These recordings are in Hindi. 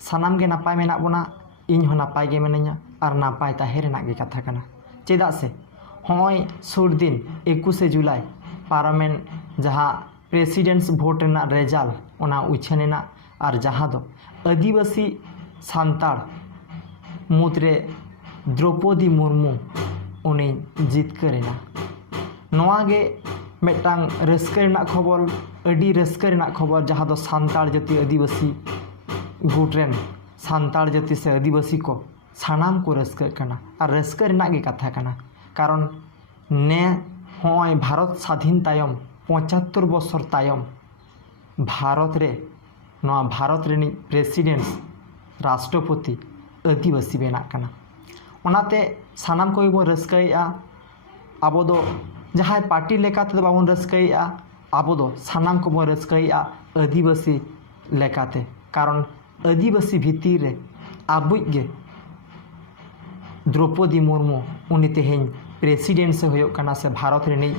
सानाम गे नापाय मेना बोना इन हो नापाय गे मिनाया और नापाय ताहे रेनाक गे कथा कना चेदा से होय सुर दिन 21 जुलाई पार्लामेंट जहाँ प्रेसिडेंट्स भोट रेना रेजल्ट ओना उछानेना और जहाँ दो आदिवासी सान्ताड़ मुद्रे द्रौपदी मुर्मू उनी जितकरेना नोआ गे मेटांग रस्कर रेना खबर अडी रस्कर रेना खबर जहाँ दो सान्ताड़ जाति आदिवासी गुटरेन सान्ताड़ जाति से आदिवासी को सानाम को रस्कर कना और रस्कर रेना गे कथा कना कारण ने होय भारत स्वाधीन तायम 75 बछर तायम भारत रे नोआ भारत रेनी प्रेसिडेंट्स राष्ट्रपति आदिवासी बेना कना ओनाते सानाम को बो रस्कैया आबो दो जहाँ पार्टी लेकाते दो बाबन रस्कैया आबो दो सानाम को बो रस्कैया आदिवासी लेकाते कारण आदिवासी भितर रे आबुगे द्रौपदी मुर्मू उनी तेहें प्रेसिडेंट से होयो कना से भारत रेनी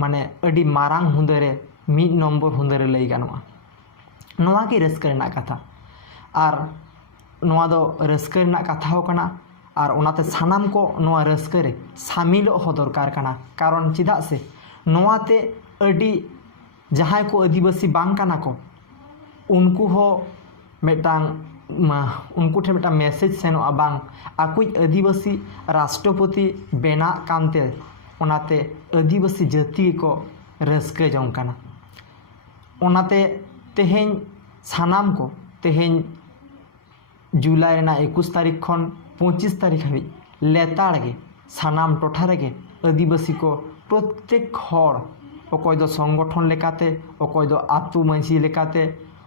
माने अडी मारांग हुंदरे मिड नम्बर हुंदरे लई गानोआ नोआ के रस्कर रेना कथा और नोआ दो रस्कर रेना कथा हो कना और ओनाते सानाम को नोआ रस्कर रे शामिलो हो दरकार कना कारण चिदा से नोआते अडी जहां को आदिवासी बांग कना को उनको हो मेटांग उनको ठे मेटा मैसेज सेनोआ बांग आकुज आदिवासी राष्ट्रपति बेना कानते ओनाते आदिवासी जाति को रस्के जों कना ओनाते तेहें सानाम को तेहें जुलाई रेना 21 तारीख खन 25 तारीख हाबी लेताड़ गे सानाम टोठा रेगे आदिवासी को प्रत्येक हर अकय दो संगठन लेकाते अकय दो आतु मांझी लेकाते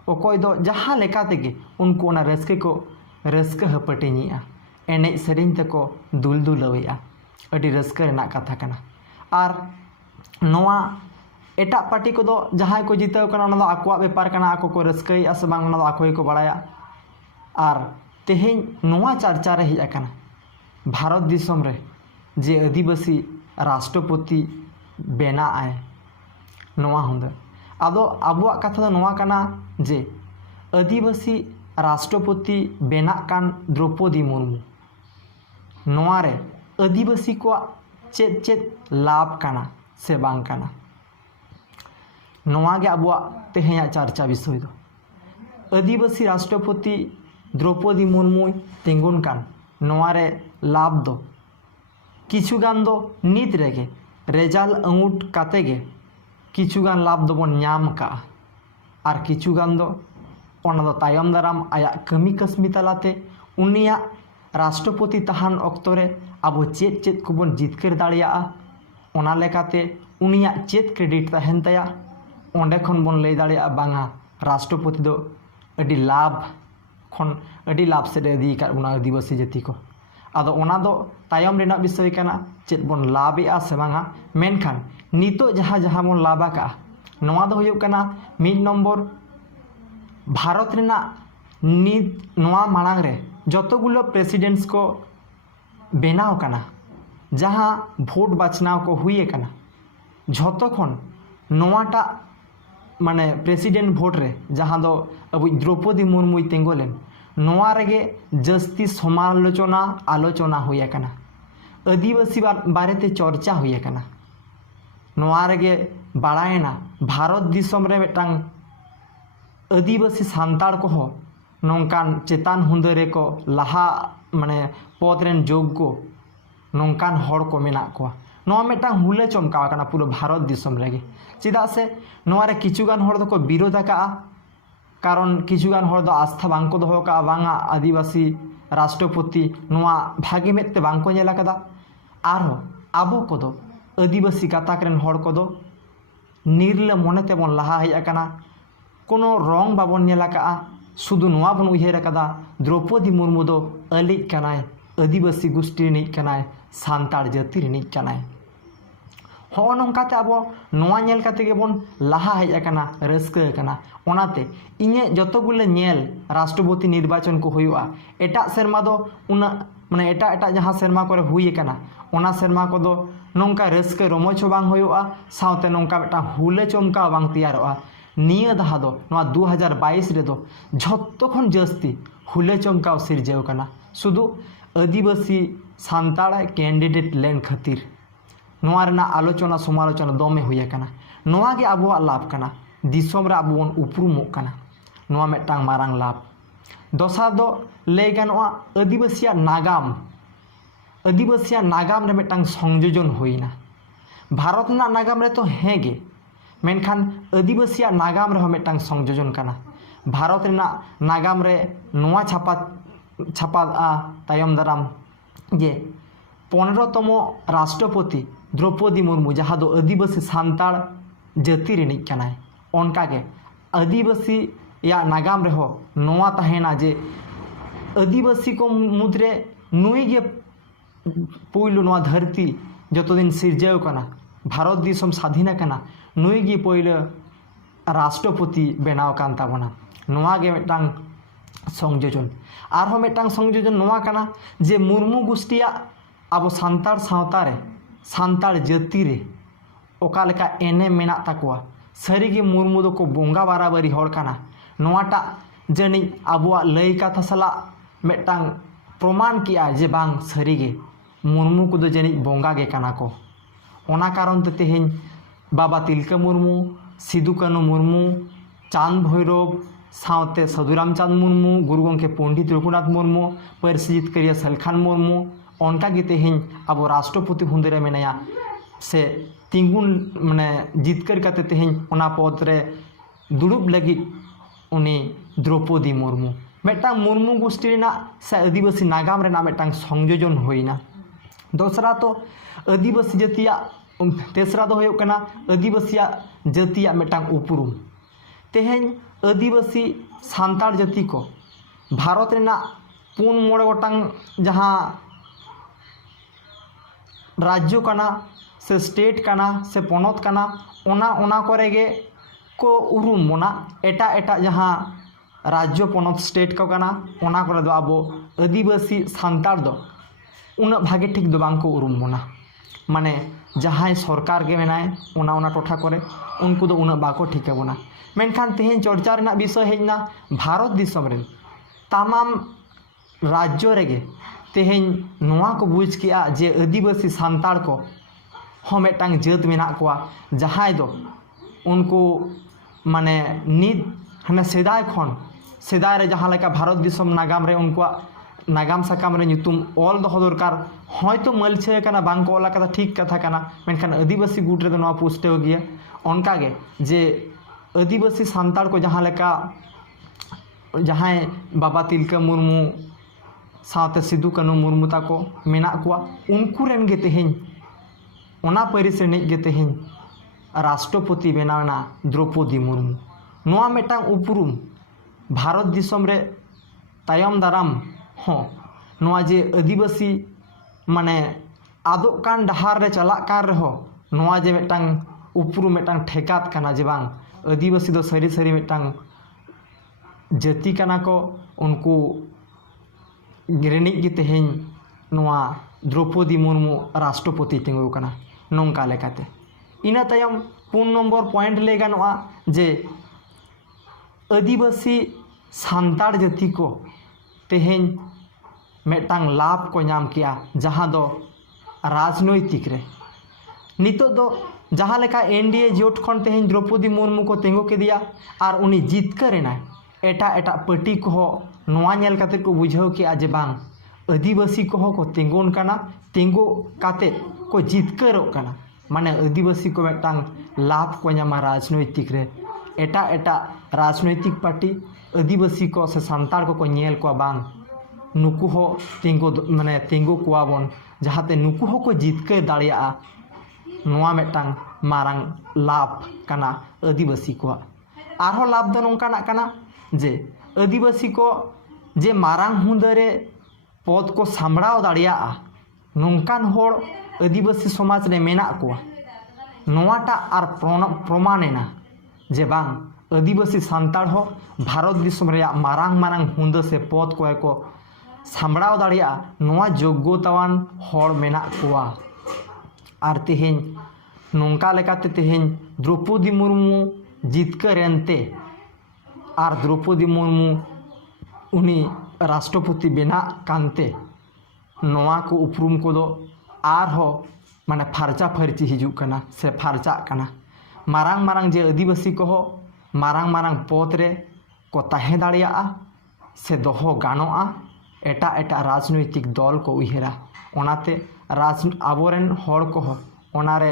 अकय दो जहाँ लेकाते गे उनको ओना रस्के को रस्के हपटिनिया एने सेरिन तको दुल दुलवेया अडी रस्के रेना कथा कना और नोआ एटा पार्टी को दो जहाँ को जिताव कना ओना दो आकोआ बेपार कना आको को रस्के से बांग ओना दो आको को बड़ाया और तेहें नोआ चर्चा रे हेज आकना भारत दिसम रे जे आदिवासी राष्ट्रपति बेना आए नोआ हुंदर आदो आबुआ कथा दो नोआ कना जे आदिवासी राष्ट्रपति बेना कान द्रौपदी मुर्मू नोआ रे आदिवासी को चेत चेत लाभ कना से बांग कना नोआ गे आबुआ तेहें चर्चा विषय दो आदिवासी राष्ट्रपति द्रौपदी मुर्मू तेंगुन कान नोआ रे लाभ दो किछुगान दो नित रेगे रेजाल अंगुट काते गे किछुगान लाभ दो बन न्याम का और किछुगान दो ओना दो तायम दाराम आया कमी कस्मी तलाते उनिया राष्ट्रपति तहान अक्तरे आबो चेत चेत को बन जितकर दाड़िया ओना लेकाते उनिया चेत क्रेडिट तहन तया ओंडे खन बन लई दाड़िया बांगा राष्ट्रपति दो अडी लाभ खन अडी लाभ से दी का उना आदिवासी जाति को आदो ओना दो तायम रेना विषय कना चेत बन लाभेआ से बांगा मेनखान नितो जहाँ जहाँ बन लाभा का नोआ दो होयो कना मिड नम्बर भारत रेना नित नोआ मांग रे जतगुलो प्रेसिडेंट्स को बेनाव कना जहाँ भोट बाछनाव को हुई कना झतो खन नोआटा माने प्रेसिडेंट भोट रे जहाँ दो अब द्रौपदी मुर्मू तेंगोलेन नोआ रेगे जस्ती समालोचना आलोचना हुई कना आदिवासी बारेते चर्चा हुई कना नोआ रेगे बाड़ायना भारत दिसम रे मेटांग आदिवासी सान्ताड़ को हो नोंकान चेतान हुंदरे को लहा माने पद रेन जोग्य नोंकान हड़ को मेना को नोआ मेटांग हुले चमकाव कना पूरा भारत दिसम रेगे चिदा से नोआ रे किछुगान हड़ दो विरोध का कारण किछुगान हड़ दो आस्था बांग को दोहो का बांगा आदिवासी राष्ट्रपति नोआ भागे मेते बांग को नेला कदा आरो आबो को दो आदिवासी गाताक रेन हड़ को दो निर्ल मनेते बन लहा हेज आकना कोनो रंग बाबन नेला का शुधु नोआ बन उयहर कदा द्रौपदी मुर्मू दो अलिज कनाय आदिवासी गोष्ठी रिनिज कनाय सान्ताड़ जाति रिनिज कनाय हो नोंकाते आबो नोआ नेल काते गेबन लहा हेज आकना रस्का आकना ओनाते इnye जतगुलो नेल राष्ट्रपति निर्वाचन को हुआ एटा सेरमा दो उना माने एटा एटा जहाँ सेरमा करे हुई कना ओना सेरमा को दो नोंका रस्का रोमोज बांग हुआ सावते नोंका बेटा हुले चमका बांग तैयारोआ निया दहा दो 2022 रेदो झत्तो खन जस्ती हुले चमकाव सिरजेव कना शुधु आदिवासी सान्ताड़ कैंडिडेट लेन खातिर नोआ रेना आलोचना समालोचना दमे हुई कना नोआ गे आबोआ लाभ कना दिसोम रे आबो बन उपरुमोग कना नोआ मेटांग मारांग लाभ दोसार दो लय गानोआ आदिवासिया नागाम रे मेटांग संयोजन होइना भारत ना नागाम रे तो हेगे मेनखान आदिवासिया नागाम रे मेटांग संयोजन कना भारत रेना नागाम रे नोआ छापा तायम दाराम जे 15तम राष्ट्रपति द्रौपदी मुर्मू जहाँ दो आदिवासी सान्ताड़ जाति रिनिज कनाय ओनकागे आदिवासी या नागाम रेहो नोआ तहेना जे आदिवासी को मुद्रे नुई गे पुइलु नोआ धरती जतो दिन सिरजेव कना भारत दिसम स्वाधीन कना नुई गे पहिले राष्ट्रपति बनाव कान ताबोना नोआ गे मेटांग संयोजन आरहो मेटांग संयोजन नोआ कना जे मुर्मू गोष्ठिया आबो सान्ताड़ सावता रे सान्ताड़ जाति रे ओका लेका एने मेना ताकोआ सारीगे मुर्मू दो को बोंगा बाराबारी हड़ कना नोआटा जनी आबोआ लय कथा सला मेटांग प्रमाण किया जे बांग सारीगे मुर्मू को दो जनी बोंगा गे कना को ओना कारण ते तेहेन बाबा तिलका मुर्मू सिदु कानू मुर्मू चांद भैरव सावते साधुराम चांद मुर्मू गुरु गंके पंडित रघुनाथ मुर्मू पारसी जितकारिया सलखान मुर्मू ओनका गे तेहेन आबो राष्ट्रपति हुंदरे मेनाया से तिंगुन माने जितकर काते तेहेन ओना पद रे दुड़ुब लगित उनी द्रौपदी मुर्मू मेटांग मुर्मू गोष्ठी रेना से आदिवासी नागाम रेना मेटांग संयोजन होइना दोसरा तो आदिवासी जातिया तेसरा दो होयो कना आदिवासिया जातिया मेटांग उपरुम तेहेन आदिवासी सान्ताड़ जाति को भारत रेना 4 गोटांग जहाँ राज्य कना से स्टेट कना से पनत कना ओना करेगे को उरुम बोना एटा एटा जहाँ राज्य पनत स्टेट को कना ओना करे दो आबो आदिवासी सान्ताड़ दो उना भागे ठीक दो बांग को उरुम बोना माने जहाँ सरकार के मेनाय ओना टोठा करे उनको दो उना बाको ठीक बोना मेनखान तेहेन चर्चा रेना विषय हेजना भारत दिसम रेन तमाम राज्य रेगे तेहेन नोआ को बुझ किया जे आदिवासी सान्ताड़ को हो मेटांग जात मेना कोआ जहाय दो उनको माने नित हने सेदाय खन सेदाय रे जहाँ लेका भारत दिसम नागाम रे उनको नागाम साकाम रे nyutum ऑल दो दरकार हयतो मलछे कना बांग को ओला कथा ठीक कथा कना मेनखान आदिवासी गुट रे दो नोआ पुष्टे हो गया उनका गे जे आदिवासी सान्ताड़ को जहाँ लेका जहाँ बाबा तिलका मुर्मू सावते सिदु कानू मुर्मू ताको मेना कोआ उनको रेन गे तेहेन ओना पारिस रेनिज गे तेहेन राष्ट्रपति बनावना द्रौपदी मुर्मू नोआ मेटांग उपरुम भारत दिसम रे तायम दाराम हो नोआ जे आदिवासी माने आदो कान डहार रे चला कान रहो नोआ जे मेटांग उपरुम मेटांग ठेकात कना जे बांग आदिवासी दो सारी सारी मेटांग जाति कना को उनको रेनिज गे तेहेन नोआ द्रौपदी मुर्मू राष्ट्रपति तिंगु कना नोंका लेकाते इना तायम 4 नम्बर पॉइंट ले गानोआ जे आदिवासी सान्ताड़ जाति को तेहेन मेटांग लाभ को नाम किया जहाँ दो राजनैतिक रे नितो दो जहाँ लेका एनडीए जोट खन तेहेन द्रौपदी मुर्मू को तिंगु के दिया और उनी जितकारेना एटा एटा पार्टी को नोआ नेल काते को बुझाव किया जे बांग आदिवासी को तिंगुन कना तिंगु काते को जितकारोग कना माने आदिवासी को मेटांग लाभ को नामा राजनैतिक रे एटा एटा राजनैतिक पार्टी आदिवासी को से सान्ताड़ को नेल को बांग नुकु हो तिंगु माने तिंगु कोआ बन जहाते नुकु हो को जितकार दाड़िया नोआ मेटांग मारांग लाभ कना आदिवासी को आरो लाभ दो नोंकाना कना जे आदिवासी को जे मारांग हुंदरे पद को सामड़ाव दाड़िया नोंकान होड़ आदिवासी समाज रे मेना कोआ नोआटा आर प्रमाणेना जे बांग आदिवासी सान्ताड़ हो भारत दिसम रे मारांग मारांग हुंद से पद को सामड़ाव दाड़िया नोआ योग्यतावान होड़ मेना कोआ आर तेहेन नोंका लेकाते तेहेन द्रौपदी मुर्मू जितकारेनते आर द्रौपदी मुर्मू उनी राष्ट्रपति बेना कानते नोआ को उपरूम को दो आरहो माने फारचा फारची हिजुक कना से फारचा कना मारांग मारांग जे आदिवासी को हो मारांग मारांग पद रे को ताहे दाड़ियाआ से दोहो गानोआ एटा एटा राजनैतिक दल को उयहरा ओनाते राज आबोरेन हर को हो ओनारे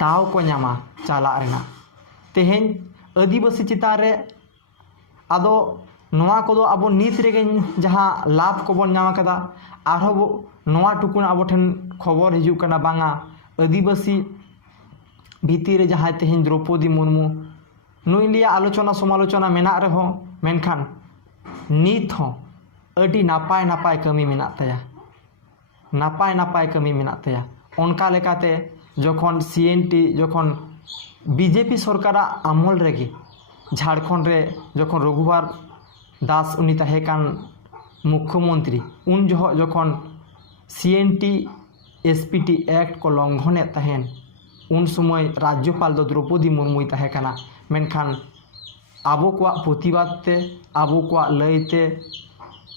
दाव को नामा चाला रेना तेहेन आदिवासी चितान रे आदो नोआ कोदो आबो नीत रेगे जहाँ लाभ को बन नामा कदा आरहो नोआ टुकुन आबो ठेन खबर हिजुक कना बांगा आदिवासी भीतर रे जहाँ तेहेन द्रौपदी मुर्मू नुई लिया आलोचना समालोचना मेना रहो मेनखान नीत हो अडी नापाय नापाय कमी मेना तया नापाय नापाय कमी मेना तया उनका लेकाते जखन सीएनटी जखन बीजेपी सरकार आमल रेगे झारखंड रे जखन रघुवर दास उनी तहेकान मुख्यमंत्री उन जखन सीएनटी एसपीटी एक्ट को लंघने तहेन उन समय राज्यपाल दो द्रौपदी मुर्मू तहेकाना मेनखान आबो को प्रतिवाद ते आबो को लयते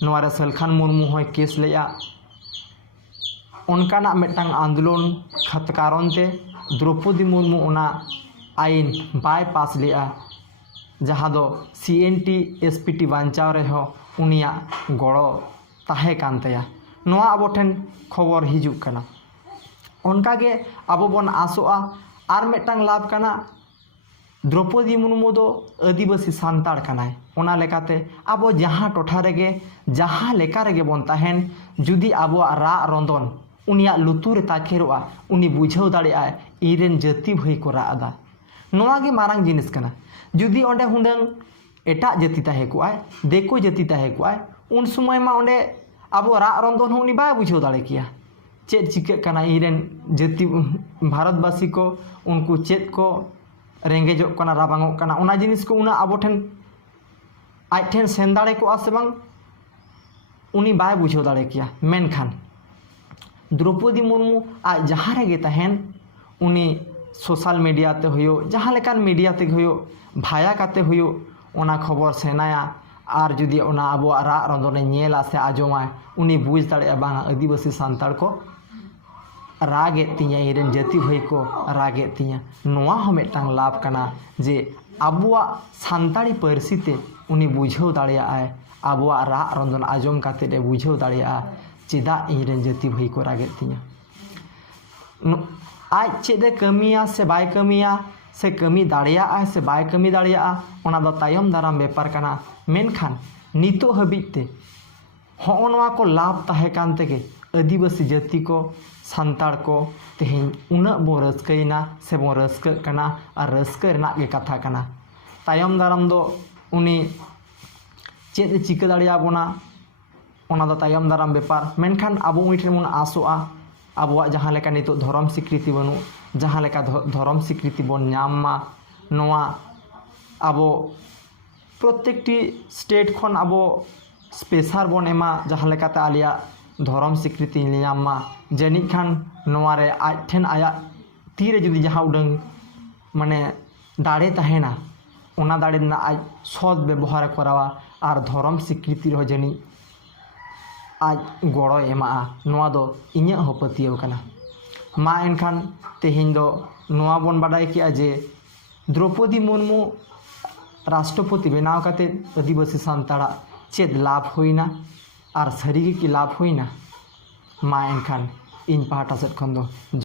नोआरे सलखान मुर्मू होय केस लेया उनकाना मेटांग आंदोलन खतकारण ते द्रौपदी मुर्मू ओना आईन बाय पास लेया जहाँ दो सीएनटी एसपीटी बांचाव रेहो उनिया गड़ो ताहे कान तया नोआ आबो ठेन खबर हिजुक कना उनकागे आबो बन आसोआ आर मेटांग लाभ कना द्रौपदी मुर्मू दो आदिवासी सान्ताड़ कनाय ओना लेकाते आबो जहाँ टोठा रेगे जहाँ लेका रेगे बन ताहेन जुदी आबो रा रंदन उनिया लुतुर ताखेरोआ उनी बुझाव दाड़ेआय इरेन जाति भाई को रादा नोआ गे मारांग जिनिस कना जुदी ओंडे हुंडंग एटा जाति ताहे कोआय देखो जाति ताहे कोआय उन समय मा ओंडे आबो रा रंदन हो उनी बाय बुझाव दाड़े किया चेद चिका कना इरेन जाति भारतवासी को उनको चेद को रेंगेजो कना राबांगो कना उना जिनिस को उना आबो ठेन आइ ठेन सेन दाड़े को आसे बांग उनी बाय बुझाव दाड़े किया मेनखान द्रौपदी मुर्मू आज जहाँ रेगे तहेन उनी सोशल मीडिया ते होयो जहाँ लेकान मीडिया ते होयो भाया काते होयो ओना खबर सेनाया आर जुदी ओना आबो रा रंदने नेला से आजोमाय उनी बुझ दाड़े बांग आदिवासी सान्ताड़ को रागे तिया इरेन जाति भाई को रागे तिया नोआ हो मेटांग लाभ कना जे आबुआ सान्ताड़ी पारसी ते उनी बुझाव दाड़ेआय आबुआ रा रंदन आजम काते दे बुझाव दाड़ेआ चेदा इरेन जाति भाई को रागे तिया आज चेदे कमिया से बाय कमिया से कमी दाड़ेआ से बाय कमी दाड़ेआ ओना दो तायम दाराम बेपार कना मेनखान नितो हबिते हो नोआ को लाभ ताहे कान तेगे आदिवासी जाति को सान्ताड़ को तेहेन उना बो रस्कैना से बो रस्क कना और रस्क रेनाग गे कथा कना तायम दाराम दो उनी चेद चिका दाड़ेया बोना ओना दो तायम दाराम बेपार मेनखान आबो उनी ठेन बन आसोआ आबोआ जहाँ लेका नितो धर्म स्वीकृति बनू जहाँ लेका धर्म स्वीकृति बन नामा नोआ आबो प्रत्येकटी स्टेट खन आबो स्पेशल बन एमा जहाँ लेकाते आलिया धर्म स्वीकृति नामा जानिज खान नोआरे आज ठेन आया तीरे जुदी जहाँ उडंग माने दाड़े तहेना ओना दाड़े ना आज सद व्यवहार करावा आर धर्म स्वीकृति रह जानी आज गड़ो एमा नोआ दो इᱧᱟᱹᱜ हो पतियाव कना मा एनखान तेहेन दो नोआ बन बाडाय किया जे द्रौपदी मुर्मू राष्ट्रपति बनाव काते आदिवासी सान्ताड़ा चेद लाभ होइना आर सारिगे कि लाभ होइना मा एनखान इन पाहटा सेद खन दो